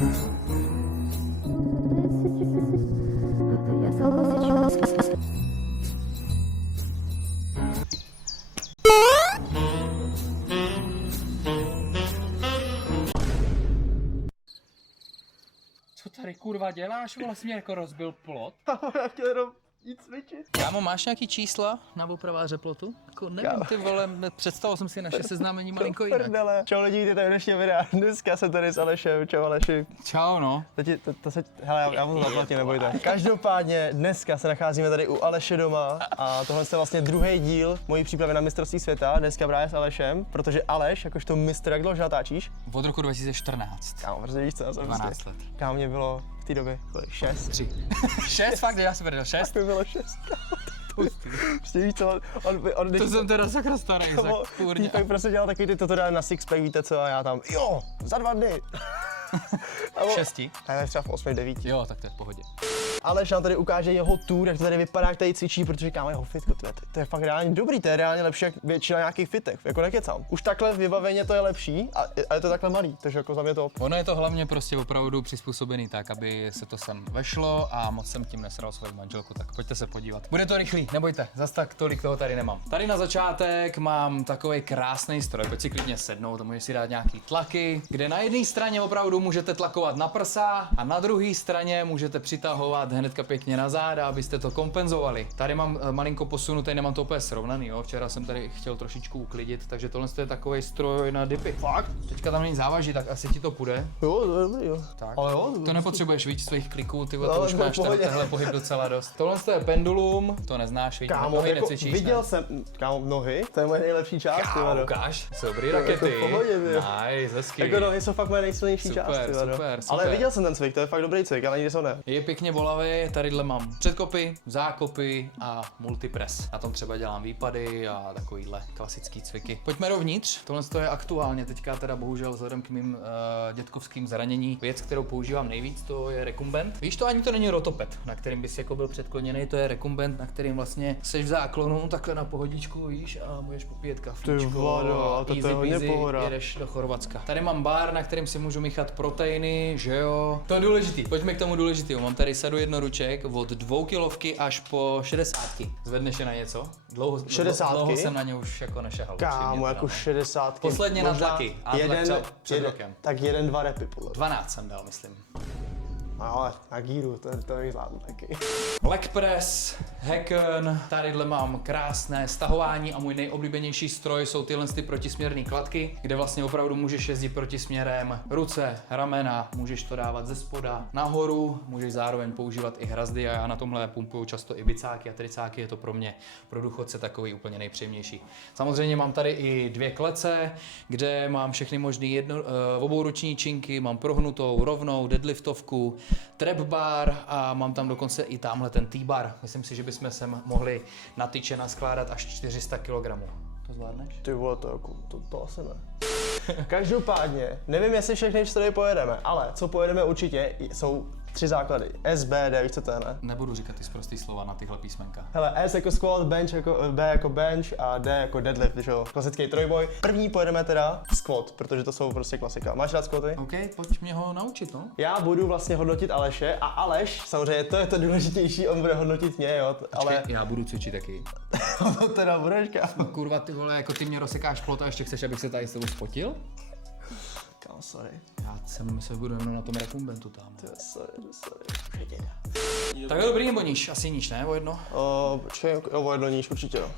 Co tady kurva děláš? Vlastně jako rozbil plot. Já chtěl jenom jít cvičit. Kámo, máš nějaký čísla na opraváře plotu? Jako nevím, ty vole, představil jsem si naše seznámení malinko jinak. Čau lidi, kdy tady dnešního videa. Dneska jsem tady s Alešem. Čau Aleši. Čau no. Hele, já mu to zaplatím, nebojte. Každopádně dneska se nacházíme tady u Aleše doma a tohle je vlastně druhý díl mojí přípravy na mistrovství světa. Dneska právě s Alešem, protože Aleš, jakožto mistr, jak dlouho natáčíš? Od roku 2014. Kámo, protože víš co, já jsem 12 let. Kámo, mě bylo v té době 6. 3. 6 fakt, já jsem věděl 6. To bylo 6. Prostě víš co, on To jsem teda sakra starý, kurňa. Týpek prostě dělal takový ty tutoriály na sixpack, víte co, a já tam, jo, za 2 dny. 6? Ne, třeba v 8, 9. Jo, tak to je v pohodě. Aleš nám tady ukáže jeho tour, jak to tady vypadá, jak tady cvičí, protože kámo, jeho fitko, to je fakt reálně dobrý, to je reálně lepší jak většina nějakých fitek, jako nekecám. Už takhle vybaveně to je lepší a je to takhle malý, takže jako za mě to. Ono je to hlavně prostě opravdu přizpůsobený tak, aby se to sem vešlo a moc jsem tím nesral svou manželku, tak pojďte se podívat. Bude to rychlý, nebojte, zas tak tolik toho tady nemám. Tady na začátek mám takový krásný stroj, pojď si klidně sednout a můžeš si dát nějaký tlaky, kde na jedné straně opravdu můžete tlakovat na prsa a na druhé straně můžete přitahovat hnedka pěkně na záda, abyste to kompenzovali. Tady mám malinko posunutý, nemám to úplně srovnaný, jo. Včera jsem tady chtěl trošičku uklidit, takže tohle je takový stroj na dipy. Fakt? Teďka tam není závaží, tak asi ti to půjde. Jo, to je dobrý, jo. Tak. Ale jo, To nepotřebuješ víc svých kliků, ty vole, to Ale už v máš pohodě. tenhle pohyb docela dost. Tohle je pendulum, to neznáš, vidíš, kámo, nohy jako necvičíš, viděl ne? jsem, kámo, nohy, to je moje nejlepší část, ty Kámo, vado. ukáž, jsou dobrý rakety. Jako v pohodě, ty. Nice, hezky. Jako nohy jsou fakt moje nejsilnější Super, část, ty vado. super, Ale super. viděl jsem ten cvik, to je fakt dobrý cvik, ale nikdy jsem ne. Je pěkně bolavý, tadyhle mám předkopy, zákopy a multipress. Na tom třeba dělám výpady a takovýhle klasický cviky. Pojďme dovnitř, tohle je aktuálně teďka teda bohužel vzhledem k mým dětkovským zranění. Věc, kterou používám nejvíc, to je recumbent. Víš to, ani to není rotoped, na kterým bys jako byl předkloněný, to je recumbent, na kterým vlastně seš v záklonu, takhle na pohodičku, víš, a můžeš popít kafíčko. vado, a to je easy hodně peasy, pohoda. jedeš do Chorvatska. Tady mám bar, na kterým si můžu míchat proteiny, že jo. To je důležitý, pojďme k tomu důležitému. Mám tady sadu jednoruček od 2 kilovky až po 60. Zvedneš je na něco? Dlouho 60? Dlouho jsem na ně už jako nešahal. Kámo, upřímně jako teda, no. 60. Posledně na tlaky, a tlak třeba před rokem. Tak 1-2 repy podle. 12 jsem dal, myslím. No, ale na gíru, to je zvládnu taky. Leg press, Hacken, tadyhle mám krásné stahování a můj nejoblíbenější stroj jsou tyhle protisměrné kladky, kde vlastně opravdu můžeš jezdit protisměrem ruce, ramena, můžeš to dávat ze spoda nahoru, můžeš zároveň používat i hrazdy a já na tomhle pumpuju často i bicáky a tricáky, je to pro mě, pro důchodce takový úplně nejpříjemnější. Samozřejmě mám tady i 2 klece, kde mám všechny možný obouruční činky, mám prohnutou, rovnou, deadliftovku, trap bar a mám tam dokonce i tamhle ten T-bar. Myslím si, že bychom sem mohli na tyče naskládat až 400 kg. To zvládneš? Ty vole, to asi ne. Každopádně, nevím, jestli všechny 4 pojedeme, ale co pojedeme určitě, jsou 3 základy. S, B, D, víš co to je, ne? Nebudu říkat ty sprostý slova na tyhle písmenka. Hele, S jako squat, bench jako, B jako bench a D jako deadlift, že jo? Klasický trojboj. První pojedeme teda squat, protože to jsou prostě klasika. Máš rád squaty? OK, pojď mě ho naučit, no. Já budu vlastně hodnotit Aleše a Aleš, samozřejmě to je to důležitější, on bude hodnotit mě, jo, ale... Počkej, já budu cvičit taky. to teda budeš, kámo. Kurva, ty vole, jako ty mě rozsekáš plot a ještě chceš, abych se tady s tebou spotil? Kámo, sorry. Já jsem myslel, že budu jenom na tom rekumbentu tam. Sorry. Tak je dobrý nebo níž? Asi níž, ne? O jedno? Počkej, jo, o jedno níž, určitě jo.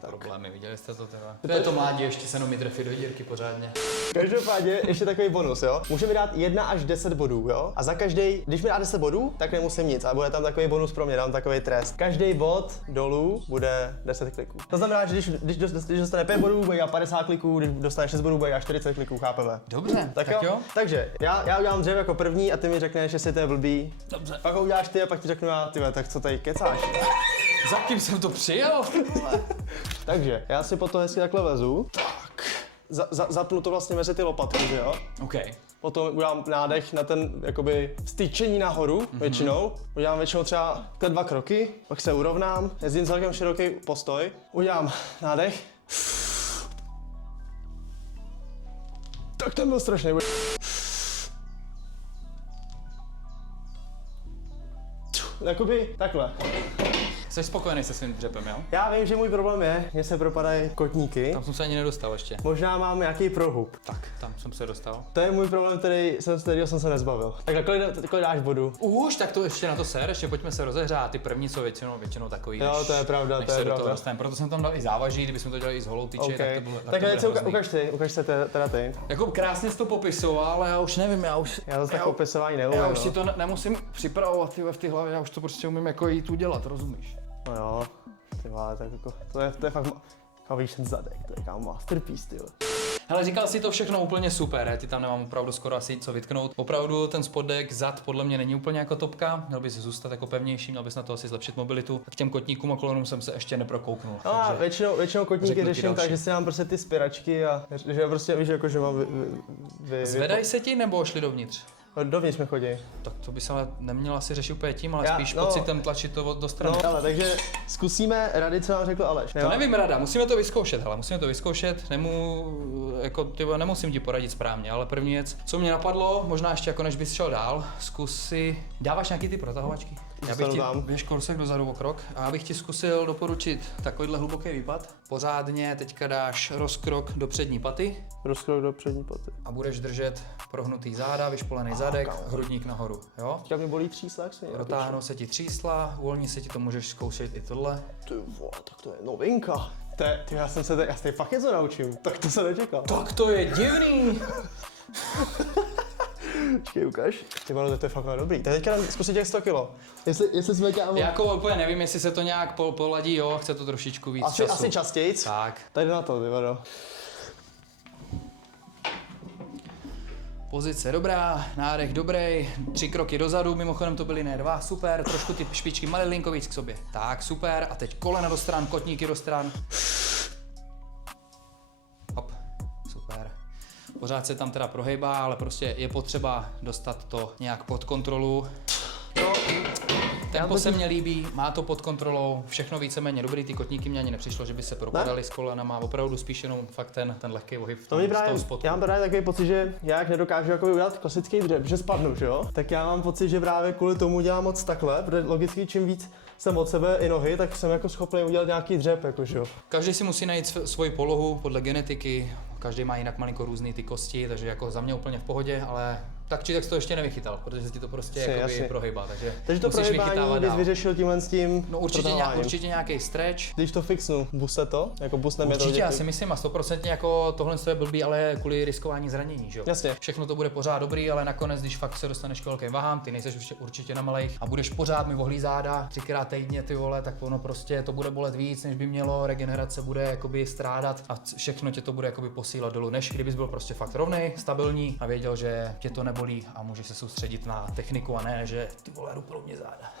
Problémy, viděli jste to teda? To je to mládí, ještě se jenom mi trefí do dírky pořádně. Každopádně ještě takový bonus, jo. Můžeme dát 1 až 10 bodů, jo. A za každý, když mi dá 10 bodů, tak nemusím nic, ale bude tam takový bonus pro mě, dám takový trest. Každý bod dolů bude 10 kliků. To znamená, že když dostane 5 bodů, bude 50 kliků, když dostane 6 bodů, bude 40 kliků, chápeme. Dobře, tak jo. Takže já udělám dřev jako první a ty mi řekneš, jestli to je blbý. Dobře. Pak ho uděláš ty a pak ti řeknu já, ty tak co tady kecáš. Za kým jsem to přijel? Takže já si po to hezky takhle vezu. Tak. Zapnu to vlastně mezi ty lopatky, že jo? OK. Potom udělám nádech na ten jakoby styčení nahoru většinou. Udělám většinou třeba 2 kroky, pak se urovnám, jezdím celkem široký postoj. Udělám nádech Tak ten byl strašný. Jakoby takhle. Jsi spokojený se svým dřepem, jo? Já vím, že můj problém je, mně se propadají kotníky. Tam jsem se ani nedostal ještě. Možná mám nějaký prohub. Tak. Tam jsem se dostal. To je můj problém, kterýho jsem se nezbavil. Tak kolik dáš bodu? Už, tak to ještě na to ser, ještě pojďme se rozehřát. Ty první jsou většinou takový, Jo, to je pravda, než to je se do toho pravda. dostaneme. Proto jsem tam dal i závaží, kdybychom to dělali i z holou tyče, Okay. tak to bylo Tak bude hrozný. ukaž si teda ty. Jako krásně jsi to popisoval, ale já už nevím, Já zase tak popisování neumím. já už si to nemusím připravovat v té hlavě, já už to prostě umím jako jít udělat, rozumíš? No jo, ty vole, tak jako, to je fakt, víš ten zadek, to je kámo masterpiece, ty vole. Hele, říkal si to všechno úplně super, já ti tam nemám opravdu skoro asi co vytknout. Opravdu ten spodek, zad podle mě není úplně jako topka, měl bys zůstat jako pevnější, měl bys na to asi zlepšit mobilitu. K těm kotníkům a kolonům jsem se ještě neprokouknul. No a takže většinou kotníky řeknu ti řeším další. tak, že si mám prostě ty spěračky a že prostě víš, jako že mám Zvedají se ti nebo šli dovnitř? Dovnitř mi chodí. Tak to by se ale neměl asi řešit úplně tím, ale Já- spíš no. pocitem tlačit to do strany. No, ale takže zkusíme rady, co nám řekl Aleš. To nevím rada, musíme to vyzkoušet, hele, musíme to vyzkoušet, nemusím ti poradit správně, ale první věc, co mě napadlo, možná ještě jako než bys šel dál, zkus si, dáváš nějaký ty protahovačky? Já bych ti, dám. běž kousek dozadu o krok, a já bych ti zkusil doporučit takovýhle hluboký výpad. Pořádně teďka dáš rozkrok do přední paty Rozkrok do přední paty. a budeš držet prohnutý záda, vyšpolený zadek, kámo. hrudník nahoru, jo? Teďka mi bolí třísla, jak se mě Protáhnou se ti třísla, uvolní se ti to, můžeš zkoušet i tohle. Ty vole, tak to je novinka. Já se tady fakt něco naučím, tak to se nečekal. Tak to je divný! Počkej, ukaž. Ty vole, to je fakt dobrý. Tak teďka dám zkusit těch 100 kilo. Jestli jsme kámo. Já jako úplně nevím, jestli se to nějak poladí, jo, chce to trošičku víc času. Asi častějc. Tak, Tady na to, ty vole. pozice dobrá, nádech dobrý, 3 kroky dozadu, mimochodem to byly ne 2, super, trošku ty špičky malilinko víc k sobě. Tak, super, a teď kolena do stran, kotníky do stran. Hop, super. Pořád se tam teda prohejbá, ale prostě je potřeba dostat to nějak pod kontrolu. Tempo se mně líbí, má to pod kontrolou, všechno víceméně dobrý, ty kotníky mě ani nepřišlo, že by se propadaly s kolenama, opravdu spíš jenom fakt ten lehký ohyb To mi z právě, toho spodku. já mám právě takový pocit, že já jak nedokážu jako udělat klasický dřep, že spadnu, že jo? Tak já mám pocit, že právě kvůli tomu dělám moc takhle, protože logicky čím víc jsem od sebe i nohy, tak jsem jako schopný udělat nějaký dřep, jako, že jo? Každý si musí najít svoji polohu podle genetiky, každý má jinak malinko různý ty kosti, takže jako za mě úplně v pohodě, ale tak či tak jsi to ještě nevychytal, protože se ti to prostě jakoby prohýbá, takže to musíš prohybání vychytávat bys dál. vyřešil tímhle s tím No protahováním. určitě nějaký stretch. Když to fixnu, buse to? Jako busne mě to? Určitě, já si myslím a 100% jako tohle je blbý, ale kvůli riskování zranění, že jo? Jasně. Všechno to bude pořád dobrý, ale nakonec, když fakt se dostaneš k velkým vahám, ty nejseš určitě na malých a budeš pořád mi ohlí záda 3krát týdně, ty vole, tak ono prostě to bude bolet víc, než by mělo, regenerace bude jakoby strádat a všechno tě to bude jakoby posílat dolů, než kdybys byl prostě fakt rovnej, stabilní a věděl, že tě to nebolí a můžeš se soustředit na techniku a ne, že ty vole, jdu pro mě záda.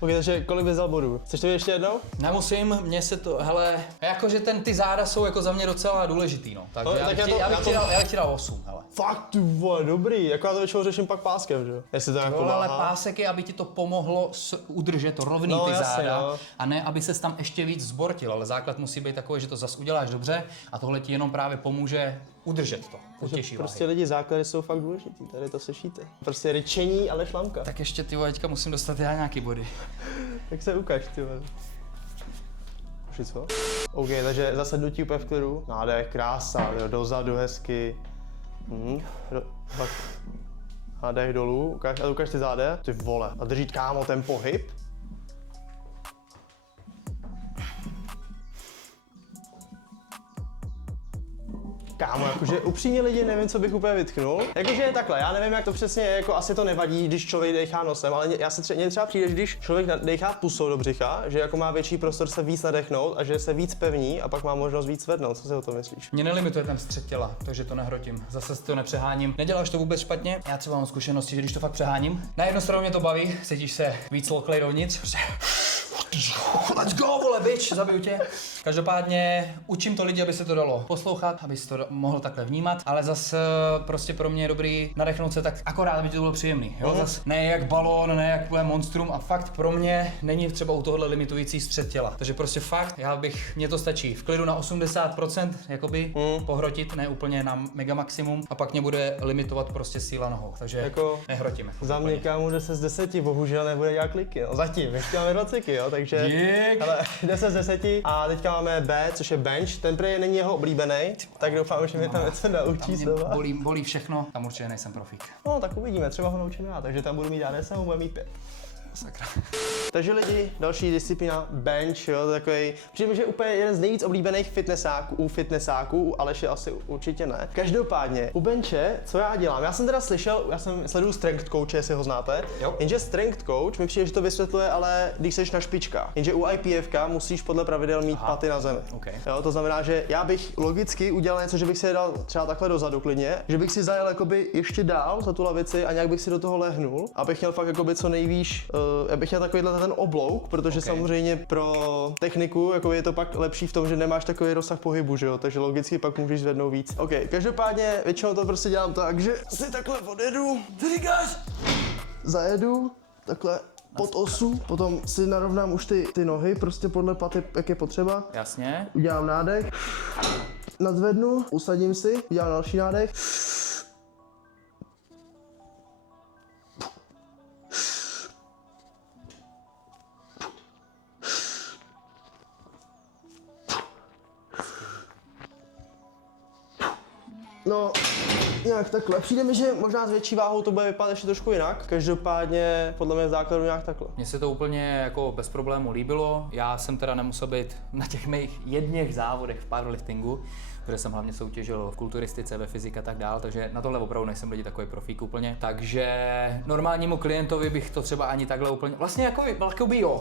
Ok, takže kolik bys dal bodů? Chceš to vidět ještě jednou? Nemusím, mně se to, hele, jakože ty záda jsou jako za mě docela důležitý, no. Takže No, já tak bych ti dal 8, hele. Fakt, ty vole, dobrý. Jako já to většinou řeším pak páskem, že jo? Jestli to jako Ale máhá. pásek je, aby ti to pomohlo udržet to rovný ty jasně, záda no. a ne, aby ses tam ještě víc zbortil, ale základ musí být takový, že to zas uděláš dobře a tohle ti jenom právě pomůže udržet to, potěší Prostě váhy. lidi, základy jsou fakt důležitý, tady to slyšíte. Prostě ryčení, ale šlamka. Tak ještě ty vole, teďka musím dostat já nějaký body. Tak se ukaž, ty vole. Už co? OK, takže zasednutí úplně v klidu. Nádech, krása, jo, dozadu hezky. Pak nádech dolů, ukaž ty záde. Ty vole, a držít kámo ten pohyb. Kámo, jakože upřímně lidi nevím, co bych úplně vytknul. Jakože je takhle, já nevím, jak to přesně je, jako asi to nevadí, když člověk dechá nosem, ale mně třeba přijde, že když člověk dechá pusou do břicha, že jako má větší prostor se víc nadechnout a že se víc pevní a pak má možnost víc zvednout. Co si o tom myslíš? Mě nelimituje ten střed těla, takže to nehrotím. Zase si to nepřeháním. Neděláš to vůbec špatně. Já třeba mám zkušenosti, že když to fakt přeháním, na jednu stranu mě to baví, cítíš se víc loklej dovnitř, let's go, vole, bitch, zabiju tě. Každopádně učím to lidi, aby se to dalo poslouchat, aby si to mohl takhle vnímat, ale zas prostě pro mě je dobrý nadechnout se tak akorát, aby to bylo příjemný, jo? Zas ne jak balón, ne jak vole monstrum a fakt pro mě není třeba u tohohle limitující střed těla. Takže prostě fakt, mně to stačí v klidu na 80% jakoby pohrotit, ne úplně na mega maximum a pak mě bude limitovat prostě síla nohou, takže jako nehrotíme. Za mě kámo 10 z 10, bohužel nebude dělat kliky, no zatím, ještě máme 20, jo, takže ale 10 z 10 a teďka máme B, což je bench, ten prej není jeho oblíbený, tak doufám, že mě tam něco naučí znova. Bolí všechno, tam určitě nejsem profík. No tak uvidíme, třeba ho naučím já, takže tam budu mít ADS a on bude mít 5. Sakra. Takže lidi, další disciplína bench, jo, takový, přijde mi, že úplně jeden z nejvíc oblíbených fitnessáků, u Aleše asi určitě ne. Každopádně, u benche, co já dělám? Já jsem teda slyšel, já jsem sleduju strength coache, jestli ho znáte, jenže strength coach mi přijde, že to vysvětluje, ale když seš na špičkách, jenže u IPFka musíš podle pravidel mít paty na zemi. Okay. Jo, to znamená, že já bych logicky udělal něco, že bych si je dal třeba takhle dozadu klidně, že bych si zajel jakoby ještě dál za tu lavici a nějak bych si do toho lehnul, abych měl fakt jakoby co nejvíš, abych měl takovýhle ten oblouk, protože samozřejmě pro techniku jako je to pak lepší v tom, že nemáš takový rozsah pohybu, že jo, takže logicky pak můžeš zvednout víc. OK, každopádně většinou to prostě dělám tak, že si takhle odjedu, ty říkáš, zajedu, takhle pod osu, potom si narovnám už ty nohy, prostě podle paty, jak je potřeba. Jasně. Udělám nádech, nadzvednu, usadím si, udělám další nádech. No, nějak takhle. Přijde mi, že možná s větší váhou to bude vypadat ještě trošku jinak. Každopádně podle mě v základu nějak takhle. Mně se to úplně jako bez problému líbilo. Já jsem teda nemusel být na těch mých jedněch závodech v powerliftingu, protože jsem hlavně soutěžil v kulturistice, ve fyzice a tak dál, takže na tohle opravdu nejsem lidi takový profík úplně. Takže normálnímu klientovi bych to třeba ani takhle úplně, vlastně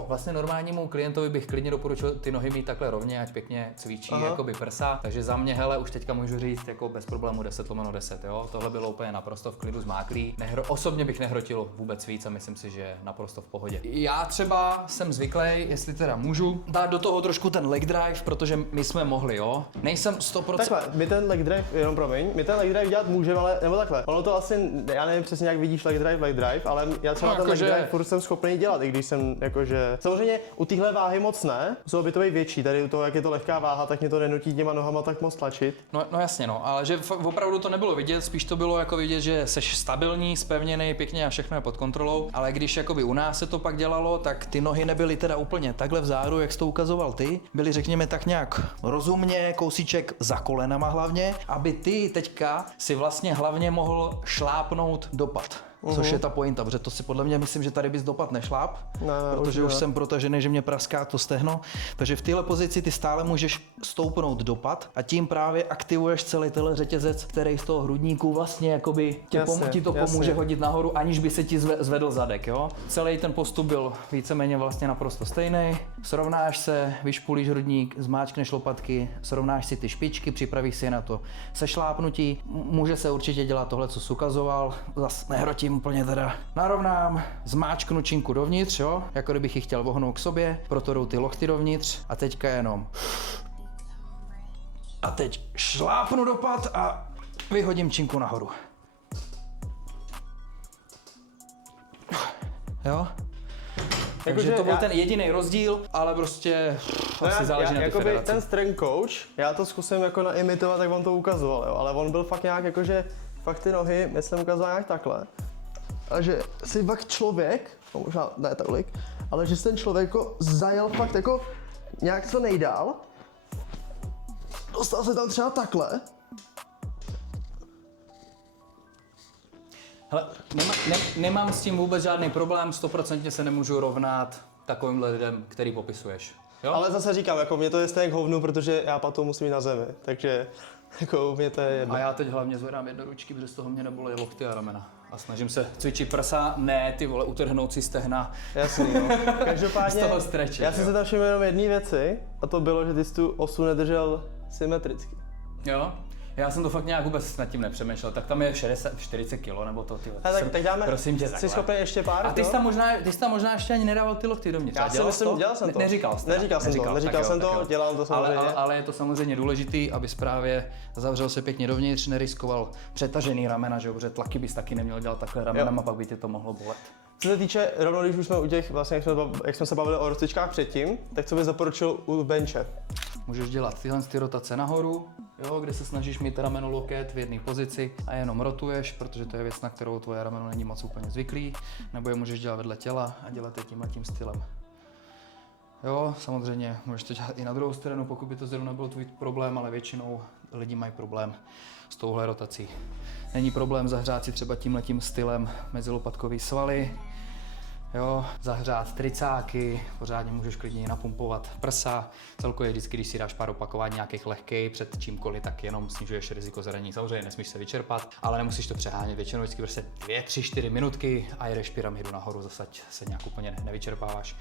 vlastně normálnímu klientovi bych klidně doporučil ty nohy mít takhle rovně, ať pěkně cvičí jakoby prsa. Takže za mě, hele, už teďka můžu říct jako bez problému 10/10, jo. Tohle bylo úplně naprosto v klidu zmáklý. Osobně bych nehrotil vůbec víc a myslím si, že je naprosto v pohodě. Já třeba jsem zvyklý, jestli teda můžu, dát do toho trošku ten leg drive, protože my jsme mohli, jo. Nejsem 100%. Takhle, my ten leg drive, jenom promiň, my ten leg drive dělat můžeme, ale nebo takhle. Ono to asi, já nevím přesně jak vidíš leg drive, ale já třeba ten leg drive furt jsem schopný dělat, i když jsem jakože, samozřejmě u téhle váhy moc ne, muselo by to být větší, tady u toho, jak je to lehká váha, tak mě to nenutí těma nohama tak moc tlačit. No jasně no, ale že opravdu to nebylo vidět, spíš to bylo jako vidět, že seš stabilní, zpevněný, pěkně a všechno je pod kontrolou, ale když jakoby u nás se to pak dělalo, tak ty nohy nebyly teda úplně takhle vzadu, jak jsi to ukazoval ty, byly řekněme tak nějak rozumně, kousíček za kolenama hlavně, aby ty teďka si vlastně hlavně mohl šlápnout dopad. Což je ta pointa, protože to si podle mě myslím, že tady bys dopad nešláp, protože už jsem protažený, že mě praská to stehno. Takže v téhle pozici ty stále můžeš stoupnout dopad a tím právě aktivuješ celý tenhle řetězec, který z toho hrudníku vlastně jakoby ti to pomůže hodit nahoru, aniž by se ti zvedl zadek, jo. Celý ten postup byl víceméně vlastně naprosto stejný. Srovnáš se, vyšpulíš hrudník, zmáčkneš lopatky, srovnáš si ty špičky, připravíš si na to sešlápnutí. Může se určitě dělat tohle, co jsi ukazoval, zas nehrotím úplně teda. Narovnám, zmáčknu činku dovnitř, jo, jako kdybych ji chtěl vohnout k sobě, proto jdou ty lochty dovnitř a teďka jenom. A teď šlápnu dopad a vyhodím činku nahoru. Jo? Takže to byl ten jediný rozdíl, ale prostě asi záleží na té federaci. Ten strength coach, já to zkusím jako naimitovat, jak on to ukazoval, jo, ale on byl fakt nějak jakože, fakt ty nohy, myslím, ukazoval nějak takhle. A že si fakt člověk, no možná ne tolik, ale že ten člověk jako zajel fakt jako nějak co nejdál, dostal se tam třeba takhle. Hele, nemám s tím vůbec žádný problém, 100% se nemůžu rovnat takovýmhle lidem, který popisuješ. Jo? Ale zase říkám, jako mě to je stejně k hovnu, protože já patou musím jít na zemi, takže jako mě to je jedno. A já teď hlavně zvedám jednoručky, protože z toho mě nebolí lokty a ramena. A snažím se cvičit prsa, ne ty vole, utrhnout si stehna. Jasný, no. Každopádně, z toho stretchy, já jsem se tam všiml jenom jedné věci, a to bylo, že ty jsi tu osu nedržel symetricky. Jo? Já jsem to fakt nějak vůbec nad tím nepřemýšlel, tak tam je 40 kg nebo to, ty. Tak dáme, prosím tě, jsi schopný ještě pár, a ty jsi tam možná ještě ani nedával ty lokty dovnitř. Já si myslím, dělal jsem to. Neříkal jsem to, dělám to samozřejmě. Ale je to samozřejmě důležitý, abys právě zavřel se pěkně dovnitř, neriskoval přetažený ramena, že jo, protože tlaky bys taky neměl dělat takhle ramenem a pak by tě to mohlo bolet. Co se týče, rovnou když už jsme u těch, vlastně jak jsme se bavili o rozcvičkách předtím, tak co bys doporučil u benče? Můžeš dělat tyhle rotace nahoru, jo, kde se snažíš mít rameno loket v jedné pozici a jenom rotuješ, protože to je věc, na kterou tvoje rameno není moc úplně zvyklý, nebo je můžeš dělat vedle těla a dělat je tímhletím stylem. Jo, samozřejmě můžeš to dělat i na druhou stranu, pokud by to zrovna byl tvůj problém, ale většinou lidi mají problém s touhle rotací. Není problém zahřát si třeba tímhletím stylem mezilopatkový svaly, jo, zahřát tricáky, pořádně můžeš klidně napumpovat prsa. Celkově vždycky, když si dáš pár opakování nějakých lehkých před čímkoliv, tak jenom snižuješ riziko zranění. Samozřejmě nesmíš se vyčerpat, ale nemusíš to přehánět. Většinou vždycky prostě 2, 3, 4 minutky a jedeš pyramidu nahoru, zase se nějak úplně nevyčerpáváš.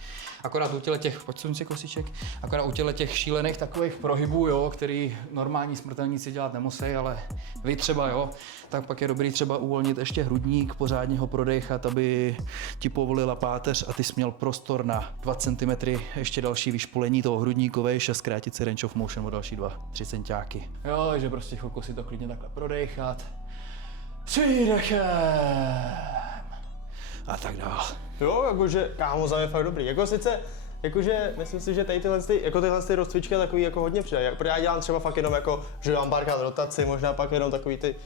Akorát u těch, pojď sem si kosiček, akorát u těch šílených takových prohybů, jo, který normální smrtelníci dělat nemusí, ale vy třeba, jo, tak pak je dobrý třeba uvolnit ještě hrudník, pořádně ho prodechat, aby ti povolila páteř a ty jsi měl prostor na 2 cm, ještě další vyšpolení toho hrudníku vejš a zkrátit si range of motion o další 2-3 centiáky. Jo, takže prostě chvilku si to klidně takhle prodechat. S výdechem. A tak dál. Jo, jakože, kámo, za mě fakt dobrý. Jako sice, jakože, myslím si, že tady tyhle rozcvičky je takový jako hodně přidají. Protože já dělám třeba fakt jenom jako, že mám párkrát rotaci, možná pak jenom takový ty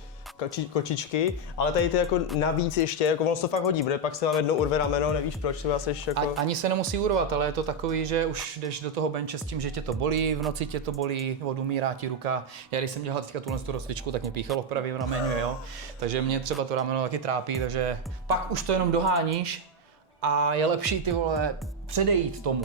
kočičky, ale tady ty jako navíc ještě, jako ono se to fakt hodí, protože pak se vám jednou urve rameno, nevíš proč, třeba seš jako... Ani se nemusí urvat, ale je to takový, že už jdeš do toho benče s tím, že tě to bolí, v noci tě to bolí, odumírá ti ruka. Já když jsem dělal teďka tu rozcvičku, tak mě píchalo v pravém ramenu, jo. Takže mě třeba to rameno taky trápí, takže pak už to jenom doháníš a je lepší, ty vole, předejít tomu.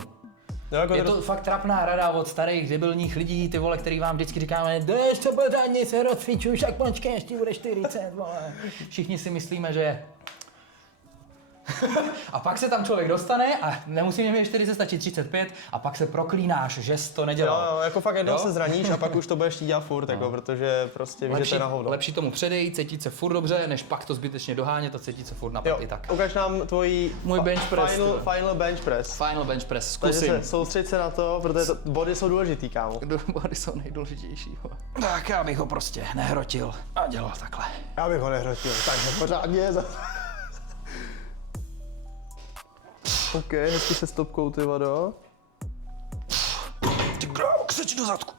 No, jako je to fakt trapná rada od starých debilních lidí, ty vole, který vám vždycky říkáme, jdeš to pořádně se rozcvičuj, tak počkej, ještě bude 40, vole. Všichni si myslíme, že... A pak se tam člověk dostane a nemusí mít 40, stačí 35 a pak se proklínáš, že jsi to nedělal. Jo, jako fakt jednou se zraníš a pak už to budeš dělat furt, jako, protože prostě víš, že to je na hovno. Lepší tomu předejít, cítit se furt dobře, než pak to zbytečně dohánět a cítit se furt na i tak. Ukaž nám můj bench press. Final bench press. Final bench press, zkusím. Takže soustřeď se na to, protože body jsou důležitý, kámo. Body jsou nejdůležitější. Tak já bych ho prostě nehrotil a dělal takhle. Já bych ho nehrotil, takže pořádně. OK, hezky se stopkou, ty vado. Ty krávo, křeč do zadku.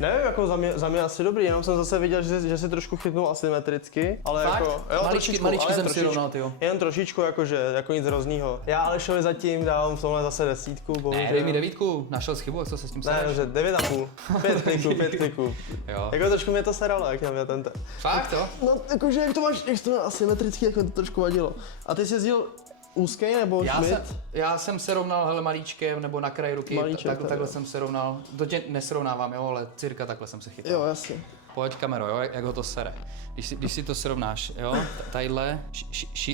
Nevím, jako za mě asi dobrý, jenom jsem zase viděl, že si trošku chytnul asymetricky, ale fakt? jako... Jo, maličky jsem si rovnal, tyjo. Jen trošičku, jakože, jako nic hroznýho. Já Alešovi zatím dávám v tomhle zase 10, bohužel. Ne, dej mi 9, našel chybu, jak co se s tím seráš? Ne, 9,5, 5 kliků. Jo. Jako trošku mě to seralo, jak na mě ten... Fakt to? No, jakože jak to máš asymetricky, jako to trošku vadilo. A ty jsi jezdil úzký nebo šmit? Já jsem se rovnal hele malíčkem nebo na kraj ruky, Malíček, takhle jsem se rovnal. To tě nesrovnávám, jo, ale cirka takhle jsem se chytal. Jo, jasně. Pojď kamero, jo, jak ho to sere. Když si to srovnáš, jo, tadyhle,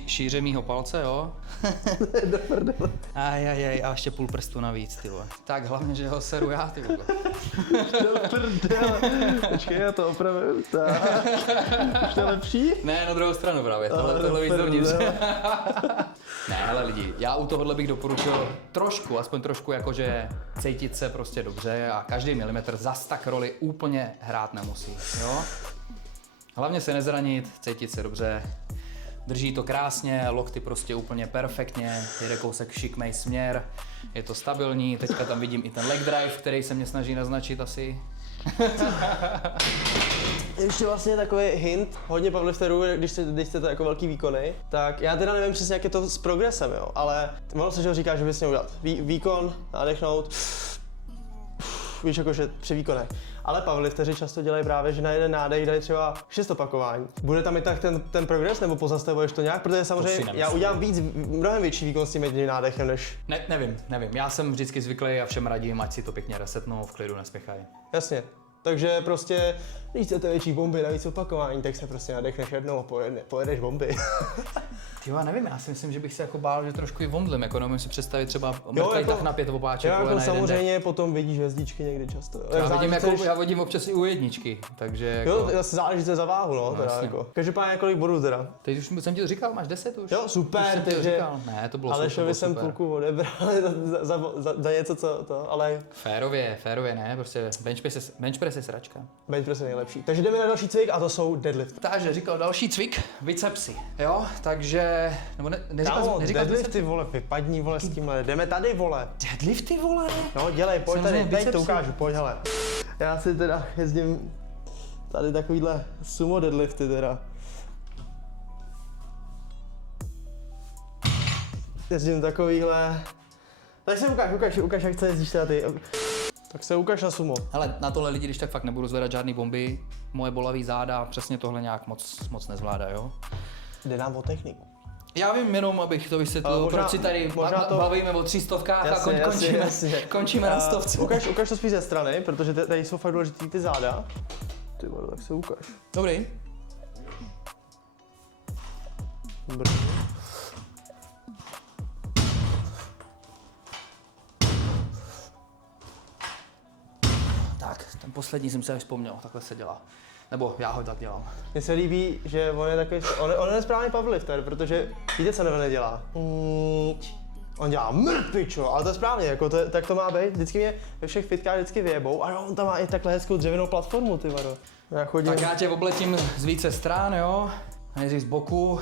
šíře mýho palce, jo. Do prdele. Ajajaj, a ještě půl prstu navíc, ty vole. Tak hlavně, že ho seru já, ty vole. Do prdele. Počkej, já to opravím. Tak. Už to je lepší? Ne, na druhou stranu právě, tohle víc dovnitř. Ne, hele lidi, já u tohohle bych doporučil aspoň trošku jakože cítit se prostě dobře a každý milimetr zas tak roli úplně hrát nemusí, jo. Hlavně se nezranit, cítit se dobře, drží to krásně, lokty prostě úplně perfektně, jede kousek šikmej směr, je to stabilní, teďka tam vidím i ten leg drive, který se mě snaží naznačit asi. Ještě vlastně takový hint, hodně powerlifterů, když chcete jako velký výkony, tak já teda nevím přesně, jak je to s progresem, jo, ale ono se, že říká, že bys měl udělat výkon, nádechnout, víš, jakože při výkonech. Ale powerlifteři často dělají právě, že na jeden nádech dají třeba 6 opakování. Bude tam i tak ten progres, nebo pozastavuješ to nějak? Protože samozřejmě já udělám mnohem větší výkon s tím jedním nádechem, než... Nevím. Já jsem vždycky zvyklý a všem radím, ať si to pěkně resetnou, v klidu nespěchají. Jasně. Takže prostě, když chcete větší bomby, navíc opakování, tak se prostě nadechneš jednou a pojedeš bomby. Já nevím, já si myslím, že bych se jako bál, že trošku i vomdlím, jako nemůžu si představit třeba mrtvej tak na 5 opáček. Jo, na jako jeden samozřejmě dech. potom vidíš hvězdičky někdy často. Já vidím občas i u jedničky, takže jako... Jo, zase záleží se za váhu, no, teda jasně. jako. Každopádně kolik bodů teda? Teď už jsem ti to říkal, máš 10 už? Jo, super, už jsem ti to takže... říkal. Ne, to bylo Ale super. jsem půlku odebral za něco, co to, ale... Férově ne, prostě bench press je sračka. Bench press je nejlepší. Takže jdeme na další cvik a to jsou deadlift. Takže říkal další cvik, bicepsy, jo, takže, nebo neříkal deadlift, ty vole, vypadní, vole, s tímhle, jdeme tady, vole. Deadlifty, vole? No, dělej, pojď tady, Samozřejmě teď to bicepsy. ukážu, pojď, hele. Já si teda jezdím tady takovýhle sumo deadlifty teda. Jezdím takovýhle. Tak se ukáž, jak se jezdíš teda ty. Tak se ukáž na sumo. Hele, na tohle lidi, když tak fakt nebudu zvedat žádný bomby, moje bolavý záda přesně tohle nějak moc nezvládá, jo? Jde nám o techniku. Já vím jenom, abych to vysvětlil, možná- proč si tady možná to- bavíme o 300 Jasně, a končíme na 100. Ukáž to spíš ze strany, protože tady jsou fakt důležitý ty záda. Ty vole, tak se ukáž. Dobrý. Dobrý. Tak, ten poslední jsem se až vzpomněl, takhle se dělá. Nebo já ho tak dělám. Mně se líbí, že on je takový, on je správný powerlifter, protože víte, co Neven dělá? On dělá pičo, ale to je správně, jako tak to má být. Vždycky mě ve všech fitkách vždycky vyjebou, a on tam má i takhle hezkou dřevěnou platformu, ty vado. Já chodím. Tak já tě obletím z více stran, jo? Nejdřív z boku.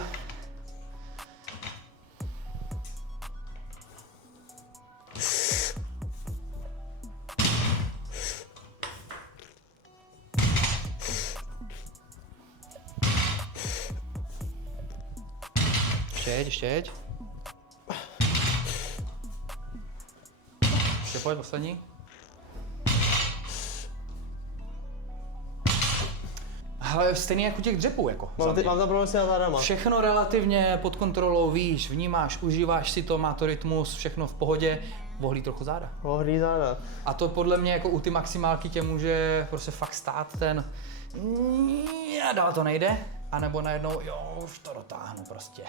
Ještě jeď. Ještě pojď, poslední. Ale stejný jako těch dřepů, jako. Mám tam problém s těma zádama. Všechno relativně pod kontrolou, víš, vnímáš, užíváš si to, má to rytmus, všechno v pohodě, vohlí trochu záda. Ohrý záda. A to podle mě jako u ty maximálky tě může prostě fakt stát ten a dál to nejde, anebo najednou jo, už to dotáhnu prostě.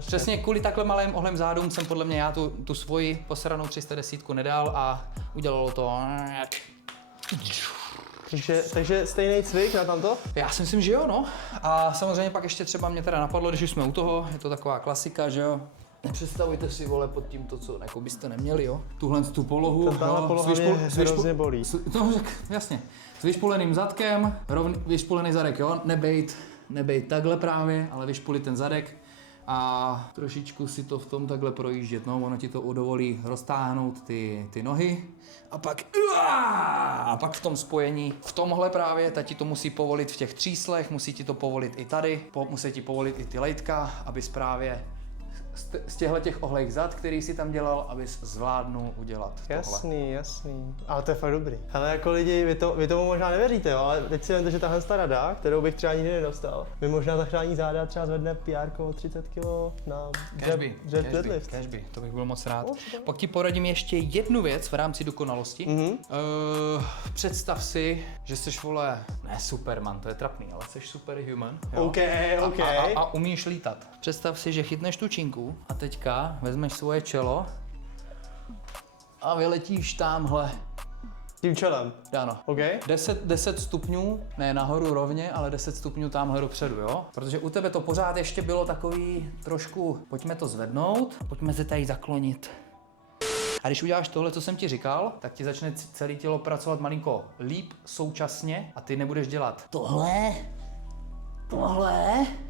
Přesně kvůli takhle malým ohlem zádům jsem podle mě já tu svoji posranou 310 nedal a udělalo to. Takže stejný cvik na tamto? Já si myslím, že jo, no. A samozřejmě pak ještě třeba mě teda napadlo, když už jsme u toho, je to taková klasika, že jo. Nepředstavujte si, vole, pod tím to, co jako byste neměli, jo. Tuhle tu polohu, Tahle poloha mě hrozně bolí. No, jasně. S vyšpuleným zadkem, vyšpulený zadek, jo. Nebejt takhle právě, ale vyšpulit ten zadek a trošičku si to v tom takhle projíždět, no. Ono ti to dovolí roztáhnout ty nohy a pak v tom spojení, v tomhle právě, ta ti to musí povolit v těch tříslech, musí ti to povolit i tady, musí ti povolit i ty lejtka, abys právě z těch ohlejch zad, který si tam dělal, abys zvládnul udělat tohle. Jasný. Ale to je fakt dobrý. Ale jako lidi, vy tomu možná nevěříte, jo, ale teď si vemte, že tahle ta rada, kterou bych třeba nikdy nedostal, mi možná zachrání záda, třeba zvedne PR 30 kg na deadlift. Cashby, to bych byl moc rád. Pak ti poradím ještě jednu věc v rámci dokonalosti. Představ si, že jsi, vole, ne Superman, to je trapný, ale jsi superhuman. Jo? OK. A umíš lítat. Představ si, že chytneš tu činku a teďka vezmeš svoje čelo a vyletíš tamhle. Tím čelem. Ano. OK. 10 stupňů, ne nahoru rovně, ale 10 stupňů tamhle dopředu, jo? Protože u tebe to pořád ještě bylo takový trošku, pojďme to zvednout, pojďme se tady zaklonit. A když uděláš tohle, co jsem ti říkal, tak ti začne celé tělo pracovat malinko líp současně a ty nebudeš dělat tohle,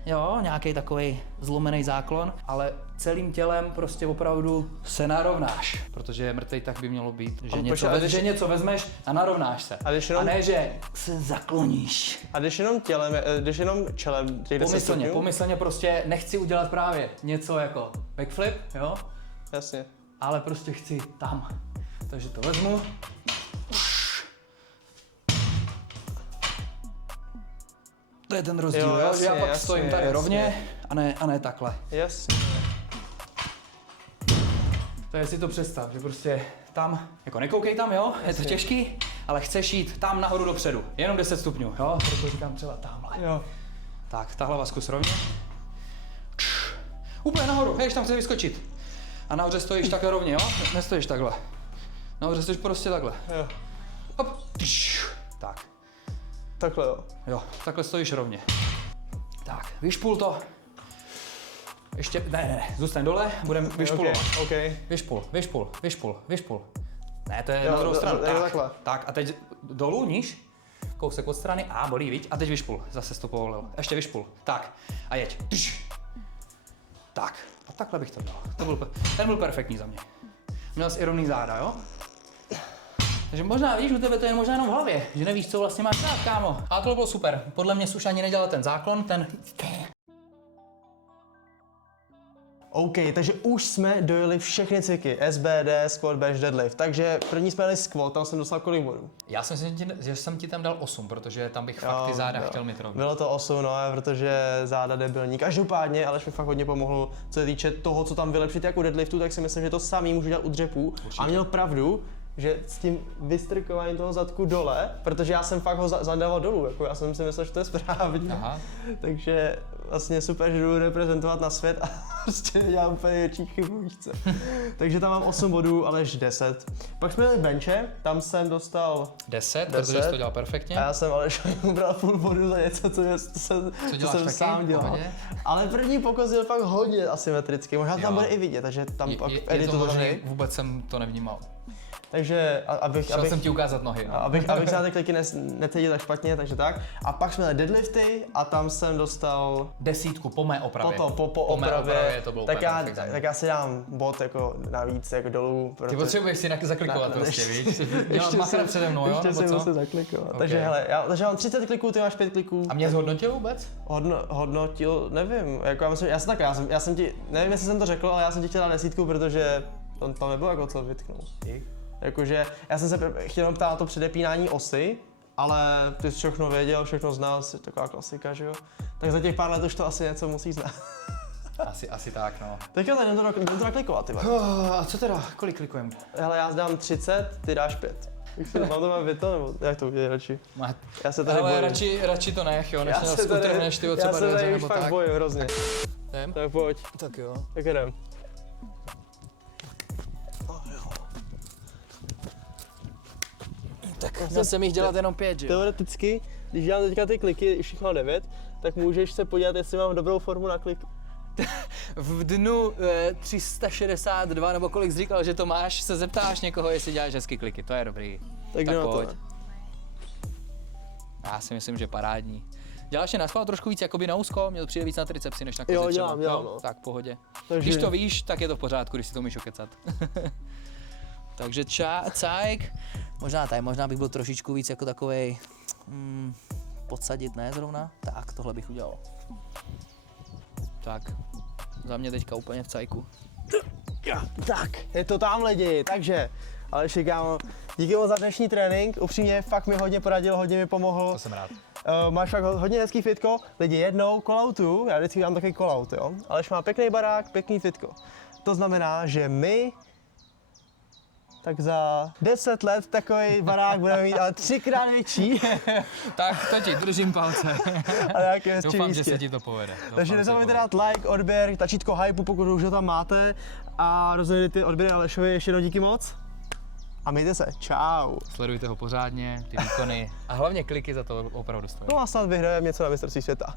jo, nějaký takový zlomený záklon, ale celým tělem prostě opravdu se narovnáš, protože mrtvej tak by mělo být, že něco vezmeš a narovnáš se. A ne, že se zakloníš. A když jenom čelem těch 10 stupňů? Pomyslně prostě nechci udělat právě něco jako backflip, jo? Jasně. Ale prostě chci tam. Takže to vezmu. To je ten rozdíl, jo? Jasně, Že já pak stojím tady rovně a ne takhle. Jasně. To je si to představ, že prostě tam, jako nekoukej tam, jo? Je to těžký, ale chceš jít tam nahoru dopředu. Jenom 10 stupňů, jo? Proto říkám třeba tamhle. Jo. Tak, ta hlava zkus rovně. Úplně nahoru, hej, tam chceš vyskočit. A nahoře stojíš takhle rovně, jo? Nestojíš takhle. Nahoře stojíš prostě takhle. Jo. Hop. Tak. Takhle jo. Jo, takhle stojíš rovně. Tak, vyšpul to. Ještě, ne, zůstaň dole, budeme vyšpulovat. Okay. Vyšpul. Ne, to je Jo, na druhou stranu. takhle. Tak, a teď dolů, níž. Kousek od strany, a bolí, viď? A teď vyšpul, zase to povolil. Ještě vyšpul. Tak, a jeď. Tak, a takhle bych to dal. Ten byl perfektní za mě. Měl jsi i rovný záda, jo? Takže možná, vidíš, u tebe to je možná jenom v hlavě, že nevíš, co vlastně máš dát, kámo. Ale to bylo super. Podle mě už ani nedělal ten záklon, ten... OK, takže už jsme dojeli všechny cviky. SBD, squat, bench, deadlift. Takže první jsme jeli squat, tam jsem dostal kolik bodů? Já jsem si že jsem ti tam dal 8, protože tam bych fakt ty záda chtěl mít rovně. Bylo to 8, no, protože záda debilní. Každopádně, Aleš mi fakt hodně pomohl, co se týče toho, co tam vylepšit jak u deadliftu, tak si myslím, že to samý můžu dělat u dřepů. A měl pravdu, že s tím vystrkováním toho zadku dole, protože já jsem fakt ho zadával dolů, jako já jsem si myslel, že to je správně. Aha. Takže vlastně super, že jdu reprezentovat na svět a prostě dělám úplně větší chybu, víš co. Takže tam mám 8 bodů, Aleš 10. Pak jsme měli benche, tam jsem dostal 10, protože jsi to dělal perfektně. a já jsem Aleš ubral půl bodu za něco, co jsem taky? sám dělal. Pohodě? Ale první pokus byl fakt hodně asymetrický, možná tam bude i vidět, takže tam pak je editu to to možný, dej. vůbec jsem to nevnímal. Takže Chtěl jsem ti ukázat nohy. No. abych se na ty kliky necítil tak špatně, takže tak. A pak jsme měli deadlifty a tam jsem dostal 10 po mé opravě. potom po mé opravě, to bylo tak, úplně perfekt za mě. tak já si dám bod jako navíc jako dolů. Ty potřebuješ si zaklikovat prostě, víš? Dělat machra přede mnou, jo? Ještě Nebo si co? musím zaklikovat. Okay. Takže hele, takže mám 30 kliků, ty máš 5 kliků. A mě zhodnotil vůbec? Hodnotil, nevím, jako já jsem ti, nevím, jestli jsem to řekl, ale já jsem ti chtěl dát 10, protože to nebylo jako co vytknout. Jakože já jsem se chtěl jenom ptát na to předepínání osy, ale ty jsi všechno věděl, všechno znal, jsi taková klasika, že jo? Tak za těch pár let už to asi něco musíš znát. Asi tak, no. Tak jo, tak jdem to naklikovat, ty. A co teda? Kolik klikujem? Hele, já dám 30, ty dáš 5. Mám to mám vyto, nebo jak to udělat radši? Já se tady ale bojím. radši to nech, jo, než se utrhneš ty od já sebe se tady dveře, už nebo fakt tak. bojím hrozně. Jdem? Tak pojď, Tak jo. tak jdem. Tak měl jsem jich dělat jenom 5, že jo? Teoreticky, když dělám teďka ty kliky, všechno na 9, tak můžeš se podívat, jestli mám dobrou formu na klik. V dnu 362, nebo kolik jsi říkal, že to máš, se zeptáš někoho, jestli děláš hezky kliky, to je dobrý. Tak jdem na to. pojď. Já si myslím, že parádní. Děláš je na schvál trošku víc jakoby na úzko, měl přijde víc na tricepsy než na kozy třeba. dělám, No, no. tak v pohodě. Takže... Když to víš, tak je to v pořádku, když si to umíš okecat. Takže cajk. Možná bych byl trošičku víc jako takovej podsadit, ne zrovna? Tak, tohle bych udělal. Tak, za mě teďka úplně v cajku. Tak, je to tam lidi, takže, Aleši kámo, díky moc za dnešní trénink, upřímně fakt mi hodně poradil, hodně mi pomohl. To jsem rád. Máš fakt hodně hezký fitko, lidi jednou calloutu, já vždycky dám takový callout, jo, Aleš má pěkný barák, pěkný fitko. To znamená, že my tak za 10 let takový barák budeme mít, ale 3krát větší. Tak to ti držím palce. A nějaké hezčí Doufám, že místě. se ti to povede. Takže nezapomeňte dát like, odběr, tlačítko hypeu, pokud už ho tam máte. A rozhodněte ty odběry Alešovi, ještě jednou díky moc. A mějte se, čau. Sledujte ho pořádně, ty výkony. A hlavně kliky za to opravdu stojí. No a snad vyhrajeme něco na mistrovství světa.